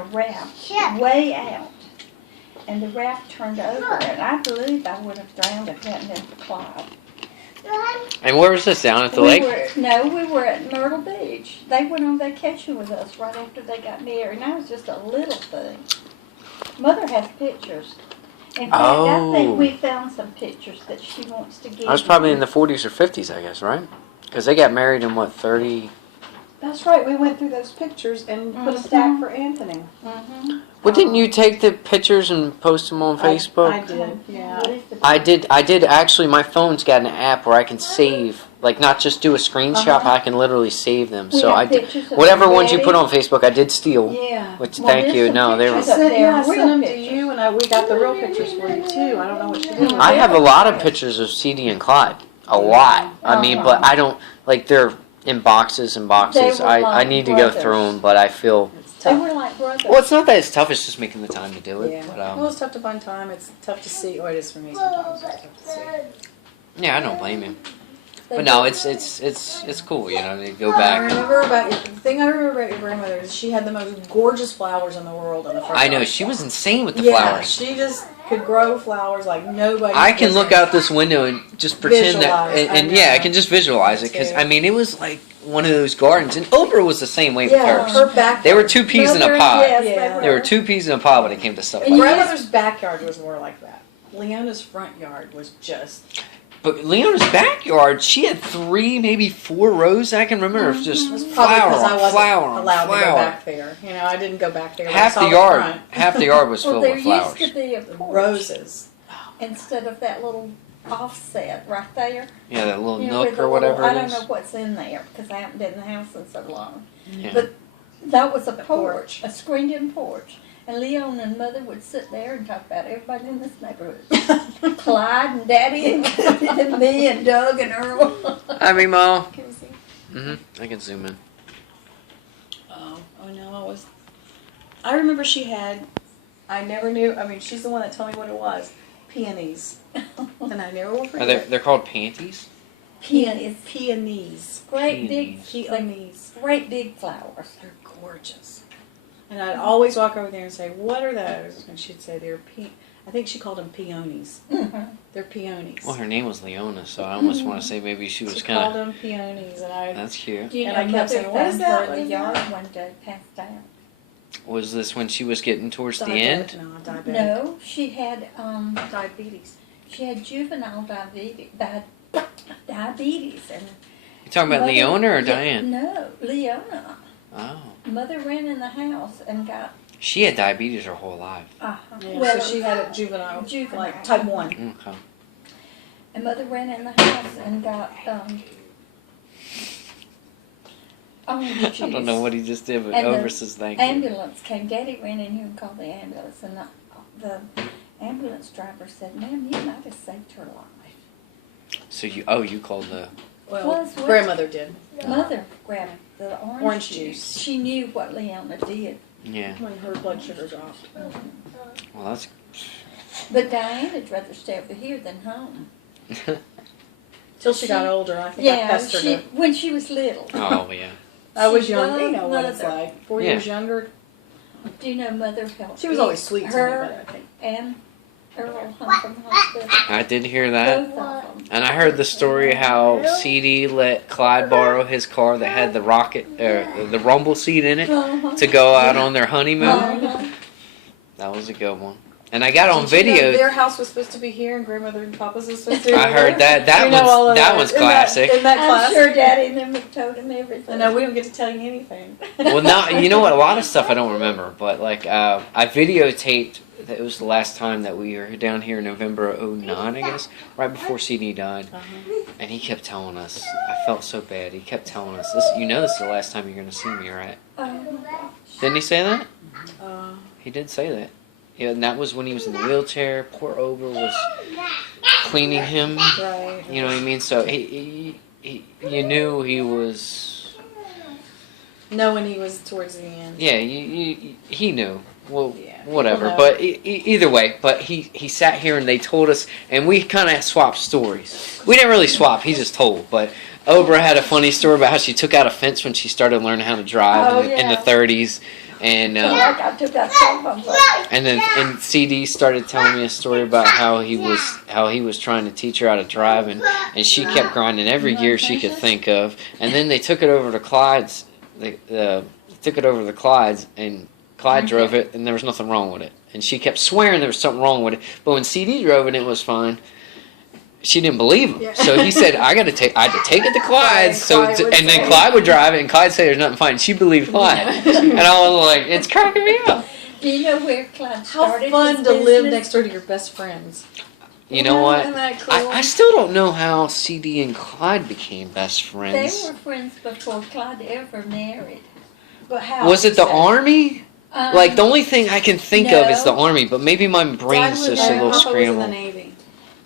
a raft way out. And the raft turned over, and I believe I would have drowned if it hadn't been for Clyde. And where was this, down at the lake? We were at Myrtle Beach. They went on vacation with us right after they got married, and I was just a little thing. Mother has pictures. In fact, I think we found some pictures that she wants to give. I was probably in the 40s or 50s, I guess, right? Because they got married in, what, 30? That's right. We went through those pictures and put a stack for Anthony. Well, didn't you take the pictures and post them on Facebook? I did, yeah. I did. Actually, my phone's got an app where I can save, like not just do a screenshot, I can literally save them. So I did, whatever ones you put on Facebook, I did steal. Yeah. Which, thank you. No, they were. I sent them to you, and we got the real pictures for you, too. I don't know what you did. I have a lot of pictures of CD and Clyde. A lot. I mean, but I don't, like, they're in boxes and boxes. I need to go through them, but I feel... They were like brothers. Well, it's not that it's tough, it's just making the time to do it. Yeah. But, well, it's tough to find time. It's tough to see. Oh, it is for me sometimes. It's tough to see. yeah, I don't blame you. But no, it's cool, you know, to go back. The thing I remember about your grandmother is she had the most gorgeous flowers in the world in the front. I know, she was insane with the flowers. She just could grow flowers like nobody. I can look out this window and just pretend Visualize, that, and yeah, I can just visualize it, because, I mean, it was like one of those gardens, and Oprah was the same way with hers. Her backyard. They were two peas in a pod. Yes, They were two peas in a pod when it came to stuff And like that. grandmother's backyard was more like that. Leona's front yard was just... But Leona's backyard, she had 3, maybe 4 rows I can remember of just flower on flower on allowed to go flower. back there. You know, I didn't go back there. Half the yard was filled with flowers. There used to be a porch Roses. instead of that little offset right there. Yeah, that little You know, nook or whatever I it don't is. know what's in there because I haven't been in the house in so long. Yeah. But that was a porch, a screened-in porch. And Leon and Mother would sit there and talk about everybody in this neighborhood. Clyde and Daddy and me and Doug and Earl. Hi, Mimo. Can we see? I can zoom in. Oh no, I remember she had, I never knew, I mean, she's the one that told me what it was. Peonies. And I never will forget. They're called panties? Peonies. Peonies. Great big, Peonies. great big flowers. They're gorgeous. And I'd always walk over there and say, what are those? And she'd say, I think she called them peonies. They're peonies. Well, her name was Leona, so I almost want to say maybe she was kind called of... them peonies. And That's cute. Do you And know I kept Mother saying, what is found that? her in the yard one day, passed out. Was this when she was getting towards the diabetic. end? No, diabetic. No, she had Diabetes. she had juvenile diabetes and You talking about Mother- Leona or yeah, Diane? No, Leona. Oh. Mother ran in the house and got She had diabetes her whole life. Yeah, well, so she had a juvenile. Juvenile. Like type 1. Okay. and Mother ran in the house and got orange juice. I don't know what he just did, but And the Ovis is thank you. ambulance came. Daddy ran in here and called the ambulance, and the ambulance driver said, "Ma'am, you might have saved her life." So you called the... Well, Plus, what- grandmother did. Mother grabbed the orange, Orange juice. juice. She knew what Leona did. Yeah. When her blood sugar dropped. Well, that's... But Diane would rather stay over here than home. Till she got older, I think I Yeah, pestered her. when she was little. Oh, yeah. I was She young. You loved know what it's Mother. like. 4 Yeah. years younger. Do you know Mother helped? She was always sweet to me, her but I think. and Earl home from hospital. I did hear that. Both of them. And I heard the story how CD let Clyde borrow his car that had the the rumble seat in it to go out on their honeymoon. That was a good one. And I got on Did you know video. their house was supposed to be here, and grandmother and papa's was supposed to be I heard that. That You know all of that was Isn't classic. Isn't that I'm classic? sure Daddy and them have told him everything. I know we don't get to tell you anything. Well, now you know what? A lot of stuff I don't remember, but like I videotaped. It was the last time that we were down here in November '09, I guess, right before CD died. And he kept telling us. I felt so bad. He kept telling us, "This, you know, this is the last time you're going to see me, right?" Didn't he say that? He did say that. Yeah, and that was when he was in the wheelchair. Poor Ober was cleaning him. Right. You know what I mean? So he you knew he was. Knowing he was towards the end. Yeah, he knew. Well, Yeah, whatever. people know. But either way, but he sat here and they told us, and we kind of swapped stories. We didn't really swap. He just told. But Oprah had a funny story about how she took out a fence when she started learning how to drive in the 30s. And Like I took out cell phones. and then CD started telling me a story about how he was trying to teach her how to drive, and she kept grinding every gear she could think of. And then they took it over to Clyde's. They took it over to Clyde's, and Clyde drove it, and there was nothing wrong with it. And she kept swearing there was something wrong with it. But when CD drove it, it was fine. She didn't believe him, so he said, I had to take it to Clyde's, and then Clyde would drive it, and Clyde said there's nothing fine. She believed Clyde, and I was like, it's cracking me up. Do you know where Clyde How started fun his to live business? next door to your best friends. You know what? Isn't that cool? I still don't know how CD and Clyde became best They friends. were friends before Clyde ever married. But how? Was it the Army? Like, the only thing I can think of is the No. Army, but maybe my brain's just a little Papa was in the scrambled. Navy.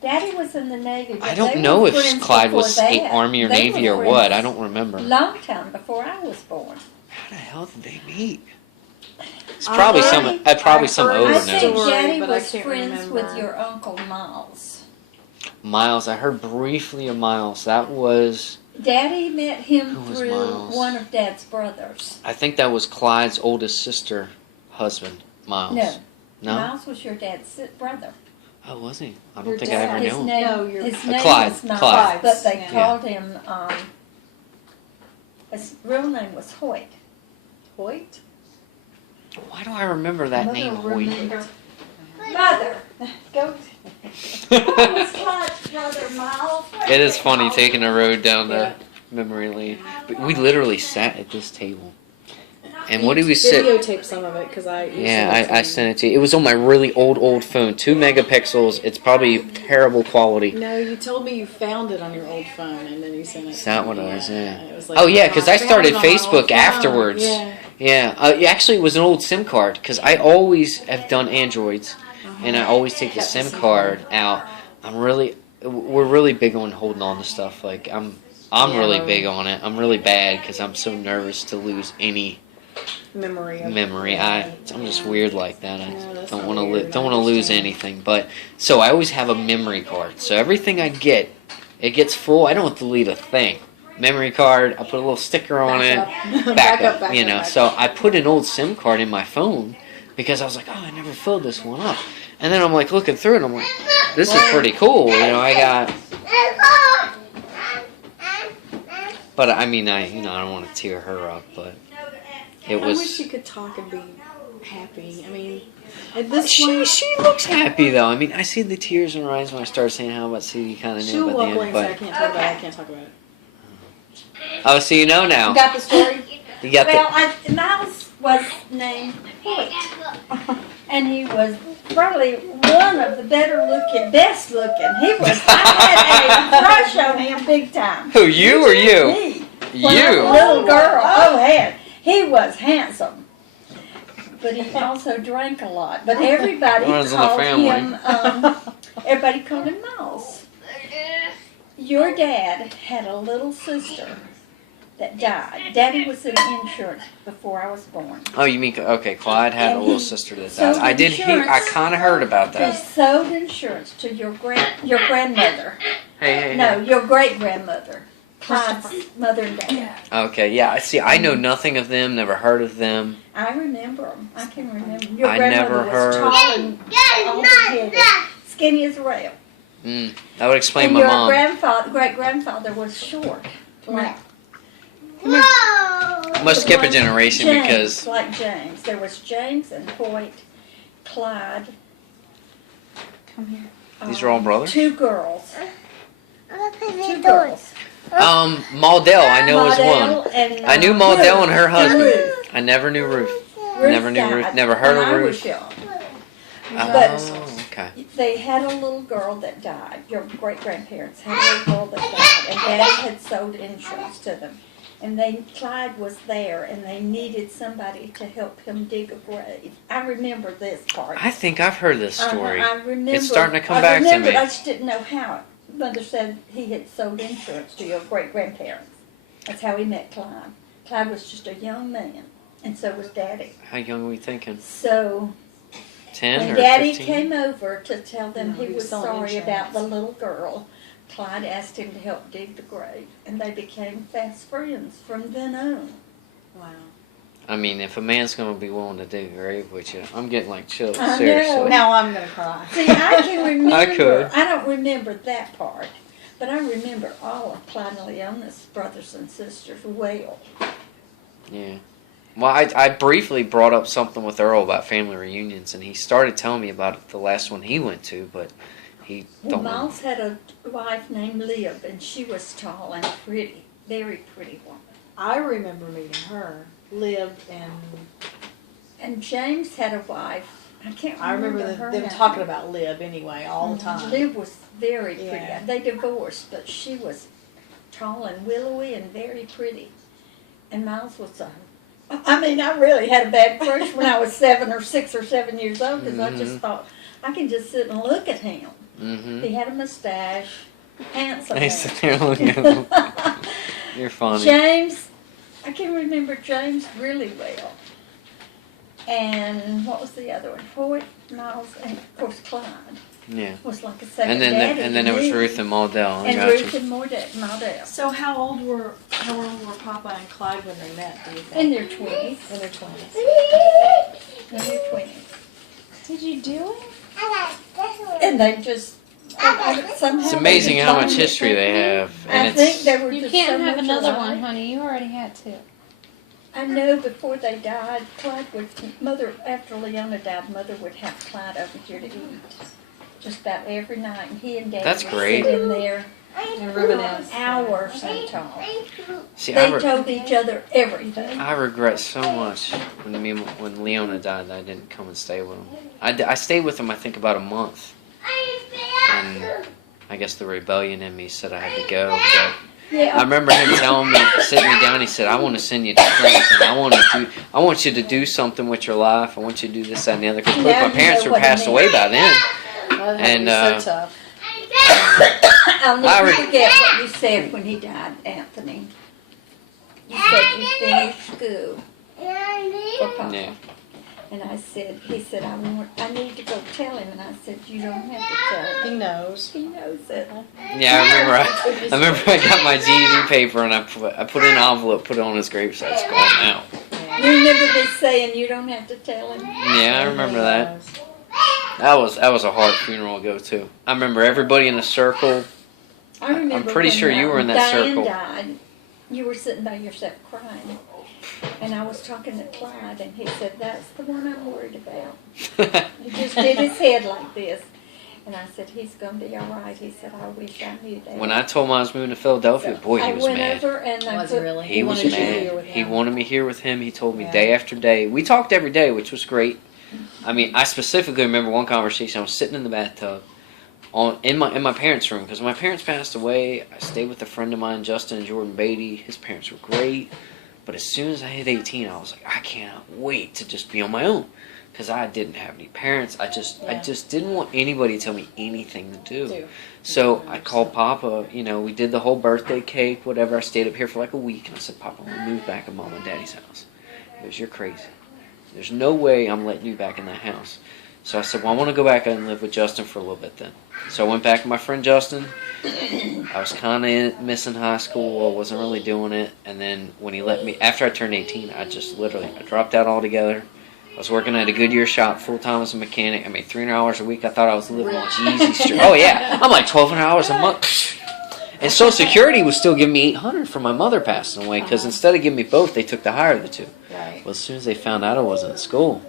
Daddy was in the Navy. But I don't they know were if friends Clyde before was that. Army or They Navy were or what. friends I don't remember. long time before I was born. How the hell did they meet? It's probably some I over I heard now. think story, Daddy but I was can't friends with remember. your Uncle Miles. Miles, I heard briefly of Miles. That was, Daddy met him Who was through Miles? one of Dad's brothers. I think that was Clyde's oldest sister, husband, Miles. No. No? Miles was your dad's brother. Oh, was he? I don't Your think dad. I ever His knew him. name, No, your- his name Clyde. was Miles, Clyde. but they Yeah. called him, his real name was Hoyt. Hoyt? Why do I remember that Mother name, Hoyt? remember- Mother, go. What was Clyde's brother, Miles? It is funny taking a road down Yeah. the memory lane. We literally sat at this table. And what did we sit? Videotape some of it because I. Yeah, I sent it to you. It was on my really old phone, 2 megapixels. It's probably terrible quality. No, you told me you found it on your old phone and then you sent it. Is that to what me. it was? Yeah. It was like, Oh yeah, because I found started it on my old Facebook phone. afterwards. Yeah. Yeah, actually it was an old SIM card because I always have done Androids, and I always take the Kept the SIM SIM card out. We're really big on holding on to stuff. Like I'm really big on it. I'm really bad because I'm so nervous to lose any Memory. memory. I'm just weird like that. I No, that's don't not want to weird. don't I want to lose understand. anything. But so I always have a memory card. So everything I get, it gets full. I don't delete a thing. Memory card. I put a little sticker on Back it. up. Backup. You know. So I put an old SIM card in my phone because I was like, oh, I never filled this one up. And then I'm like looking through it. I'm like, this is pretty cool. You know, I got. But I mean, I don't want to tear her up, but it I wish was. you could talk and be happy. I mean, at this She point, looks happy though. I mean, I see the tears in her eyes when I start saying how about CD kind of she'll knew walk about away the and end. say, I But can't talk about it. I can't talk about it. oh, so you know now. You got the story? You got Well, Miles was named Hoyt, and he was probably one of the best looking. He was. I had a crush on him big time. who, you or you? Me. When I was a You. little girl. Oh, man. He was handsome. But he also drank a lot. But everybody Runs in the called family. him, everybody called him Miles. Your dad had a little sister that died. Daddy was in insurance before I was born. Oh, you mean okay? Clyde had a And little he sister that sold died. I did hear. I insurance. kind of heard about He that. sold insurance to your grandmother. Hey. No, your great grandmother. Clyde's mother and dad. Okay, yeah. I see. I know nothing of them. Never heard of them. I remember them. I can remember. Your I grandmother never was heard- tall and almond-headed, skinny as a rail. That would explain And my your mom. great-grandfather was short. Like Must skip a generation James, because like James. There was James and Hoyt, Clyde. Come here. these are all brothers. 2 girls. 2 girls. Maudel, I know is one. Maudel and, I knew Ruth. Maudel and her husband. Ruth. I never knew Ruth. Ruth Never knew died Ruth. Never heard when of I Ruth. was young. Oh, okay. They had a little girl that died. Your great-grandparents had a little girl that died, and Daddy had sold insurance to them. And Clyde was there, and they needed somebody to help him dig a grave. I remember this part. I think I've heard this story. I remember. It's starting to come I back to remembered, me. I just didn't know how. Mother said he had sold insurance to your great-grandparents. That's how he met Clyde. Clyde was just a young man, and so was Daddy. How young are we thinking? So 10 when or Daddy 15? came over to tell them No, he he was was selling sorry about insurance. the little girl, Clyde asked him to help dig the grave, and they became fast friends from then on. Wow. I mean, if a man's gonna be willing to do great with you, I'm getting like chills. I know. Seriously. Now I'm gonna cry. See, I can remember. I could. I don't remember that part, but I remember all of Clyde and Leona's brothers and sisters well. Yeah. Well, I briefly brought up something with Earl about family reunions, and he started telling me about it the last one he went to, but he Well, don't know. Miles had a wife named Liv, and she was tall and pretty, very pretty woman. I remember meeting her. Lived in. And James had a wife. I can't remember I remember her them name. talking about Liv anyway all the time. Liv was very pretty. Yeah. They divorced, but she was tall and willowy and very pretty. And Miles was I mean, I really had a bad crush when I was 6 or 7 years old because I just thought, I can just sit and look at him. Mm-hmm. He had a mustache, handsome Hey, man. sit there looking at him. You're funny. James, I can remember James really well. And what was the other one? Hoyt, Miles, and of course Clyde Yeah. was like a second And then daddy and then to there was me. Ruth and Maudel. I And got Ruth you. and Maudel. So how old were Papa and Clyde when they met? Do you think? In their 20s. In their 20s. In their 20s. Did you do it? And they just somehow. It's amazing how much bonded. history they have, and I think it's they were You just can't so have much another alike. one, honey. You already had two. I know before they died, Clyde would, Mother, after Leona died, Mother would have Clyde over here to eat. Just about every night, and he and Dad That's would great. sit in there And reminisce. hours and talk. see, They told each other everything. I regret so much when Leona died that I didn't come and stay with him. I stayed with him I think about a month, and I guess the rebellion in me said I had to go. But Yeah. I remember him telling me, sitting me down. He said, "I want to send you to Princeton. I want you to do something with your life. I want you to do this, that, and the other." Because Now my you parents know were what it passed means. away by then. Oh, And, that was so tough. I'll never I forget what you said when he died, Anthony. You said you finished school for Papa. Yeah. And I said, he said, I need to go tell him. And I said, you don't have to tell him. He knows. He knows it. Yeah, I remember I got my GED paper and I put it in an envelope, put it on his gravesite. It's gone now. You remember me saying you don't have to tell him? Yeah, I remember that. That was a hard funeral to go to. I remember everybody in a circle. I remember I'm pretty when, sure you were in that Diane circle. died, you were sitting by yourself crying. And I was talking to Clyde, and he said, that's the one I'm worried about. He just did his head like this. And I said, he's going to be all right. He said, I wish I knew that. When I told him I was moving to Philadelphia, boy, he was I went mad. over and I Was put, he really? He was wanted you here mad. with He him. wanted me here with him. He told me Yeah. day after day. We talked every day, which was great. I mean, I specifically remember one conversation. I was sitting in the bathtub in my parents' room because when my parents passed away, I stayed with a friend of mine, Justin and Jordan Beatty. His parents were great. But as soon as I hit 18, I was like, I cannot wait to just be on my own. Because I didn't have any parents. I just didn't want anybody to tell me anything to do. So I called Papa. You know, we did the whole birthday cake, whatever. I stayed up here for like a week. And I said, Papa, I'm going to move back in Mom and Daddy's house. He goes, you're crazy. There's no way I'm letting you back in that house. So I said, well, I want to go back and live with Justin for a little bit then. So I went back with my friend Justin. I was kind of missing high school. I wasn't really doing it. And then when he let me, after I turned 18, I dropped out altogether. I was working at a Goodyear shop full-time as a mechanic. I made 300 hours a week. I thought I was living on easy street. Oh, yeah. I'm like 1,200 hours a month. And Social Security was still giving me 800 for my mother passing away because instead of giving me both, they took the higher of the two. Right. Well, as soon as they found out I wasn't in school,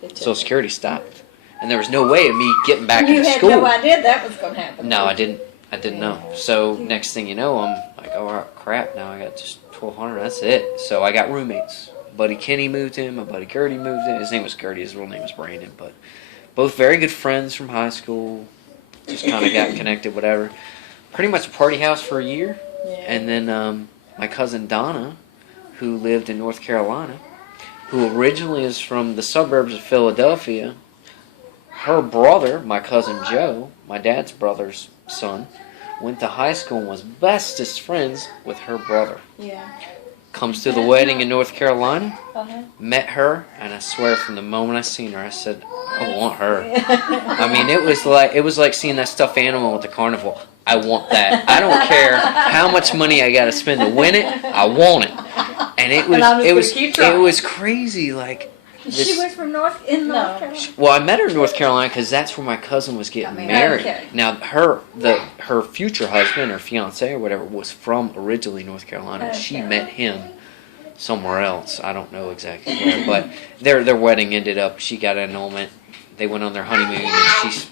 They took Social it. Security stopped. And there was no way of me getting back you into had school. no idea that was going to happen. No, I didn't know. So next thing you know, I'm like, oh crap! Now I got just 1,200. That's it. So I got roommates. Buddy Kenny moved in. My buddy Gertie moved in. His name was Gertie. His real name was Brandon. But both very good friends from high school. Just kind of got connected. Whatever. Pretty much a party house for a year. Yeah. And then my cousin Donna, who lived in North Carolina, who originally is from the suburbs of Philadelphia. Her brother, my cousin Joe, my dad's brother's son, went to high school and was bestest friends with her brother. Yeah. Comes to the wedding in North Carolina, Uh-huh. met her, and I swear from the moment I seen her, I said, I want her. I mean, it was like seeing that stuffed animal at the carnival. I want that. I don't care how much money I got to spend to win it. I want it. And it And I'm just was gonna keep trying. it was crazy. Like She this, was from North Carolina. well, I met her in North Carolina because that's where my cousin was getting Got married. Okay. Now her future husband or fiance or whatever was from originally North Carolina. Okay. She met him somewhere else. I don't know exactly where, but their wedding ended up. She got an annulment. They went on their honeymoon, and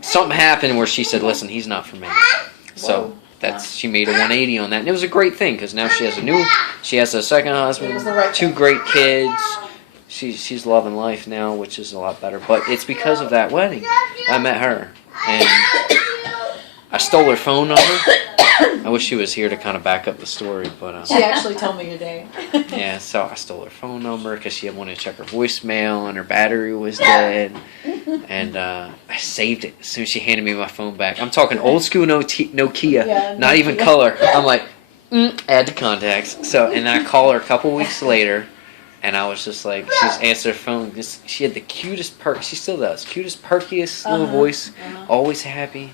something happened where she said, "Listen, he's not for me." So she made a 180 on that, and it was a great thing because now she has a second husband, It was the right 2 thing. great kids. She's loving life now, which is a lot better. But it's because of that wedding I met her, and I stole her phone number. I wish she was here to kind of back up the story, but She actually told me today. yeah. So I stole her phone number because she wanted to check her voicemail, and her battery was dead. And I saved it as soon as she handed me my phone back. I'm talking old school Nokia, Yeah, not even Nokia. color. I'm like, add to contacts. So, and I call her a couple weeks later, and I was just like, she's answered her phone. She had the cutest she still does, cutest, perkiest little voice, always happy.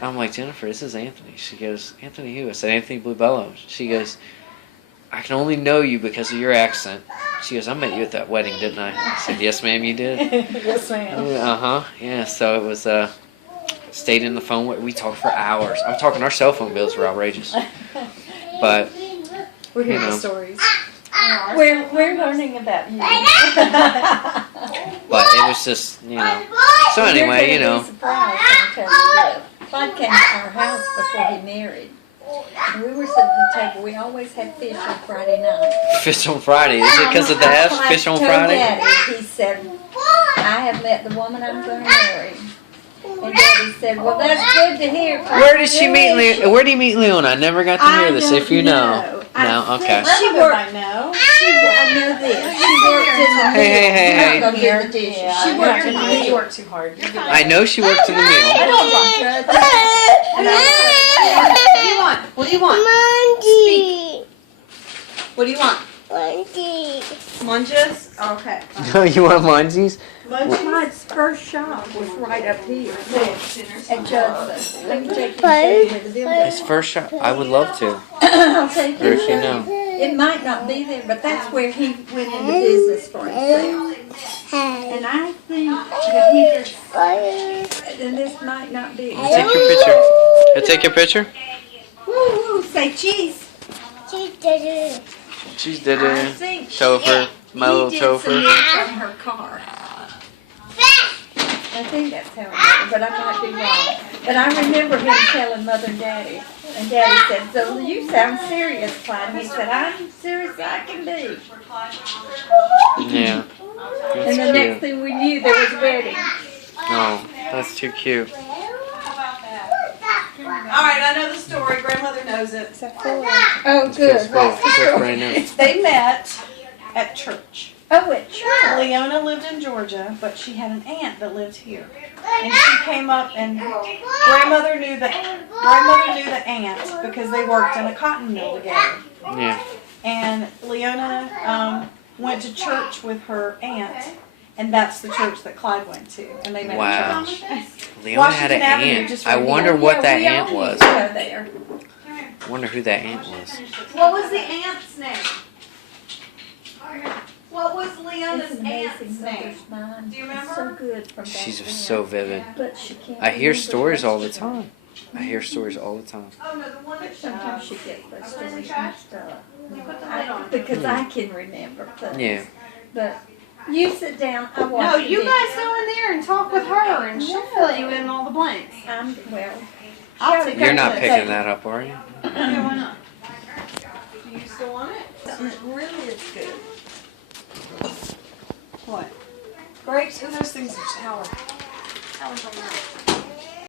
I'm like, Jennifer, this is Anthony. She goes, Anthony who? I said, Anthony Bluebellows. She goes, I can only know you because of your accent. She goes, I met you at that wedding, didn't I? I said, yes, ma'am, you did. Yes, ma'am. Uh-huh. Yeah, so it was, stayed in the phone. We talked for hours. I'm talking, our cell phone bills were outrageous. But, We're hearing you know. the stories. We're learning about you. but it was just, So anyway, You're gonna be surprised, I'm telling you this. Clyde came to our house before he married. And we were sitting at the table. We always had fish on Friday night. Fish on Friday. Is it because of the F, Clyde fish on told Friday? Daddy, he said, I have met the woman I'm going to marry. And Daddy said, well, that's good to hear. Clyde. Where did she meet Where did he meet Leona? I never got to hear this, don't if you know. I No? think Okay. She Grandmother worked. might know. I know this. She worked in the Hey. mill. Not gonna do the dishes. Yeah, She worked in the you mill. work too hard. I know she worked in the I mill. don't want her. What do you want? Monkey. What do you want? Monkey. Munches? Okay. No, you want munchies? Clyde's first shop was right up here at Judson. Let me take you and show you where the building His first shot. I would love to. I'll take you Or and if show you you. know. It might not be there, but that's where he went into business for himself. And I think that he just, and this might not be. Take your picture. Take your picture? Woo, say cheese. She's did I it. think Topher. My little he did some Topher. work on her car. I think that's how it went, but I might be wrong. But I remember him telling Mother and Daddy. And Daddy said, so you sound serious, Clyde. And he said, I'm serious as I can be. Yeah. And the next thing we knew, there was a wedding. Oh, that's too cute. All right, I know the story. Grandmother knows it. Oh, good. What's the story? Right now. They met at church. Oh, at church. Leona lived in Georgia, but she had an aunt that lived here. And she came up, and grandmother knew the aunt because they worked in a cotton mill together. Yeah. And Leona went to church with her aunt, and that's the church that Clyde went to. And they met Wow. at church. Leona had an Washington Avenue, aunt. just I right wonder here. what that we aunt all was. used to go there. I wonder who that aunt was. What was the aunt's name? What was It's Leona's amazing aunt's name? mother's mind. Do you It's remember? so good from back She's then. so vivid. But she can't I hear remember stories all the much. time. I hear stories all the time. Oh no, the one that Sometimes she gets those stories mixed up. put the lid on. Because I can remember things. Yeah. But you sit down, I watch No, the you dishes. guys go in there and talk with her, and she'll fill you in all the blanks. Well, I'll take You're not it. picking that up, are you? Yeah, why not? Do you still want it? something that really is good. What? Grapes? Who those things are sour? Sour's on that.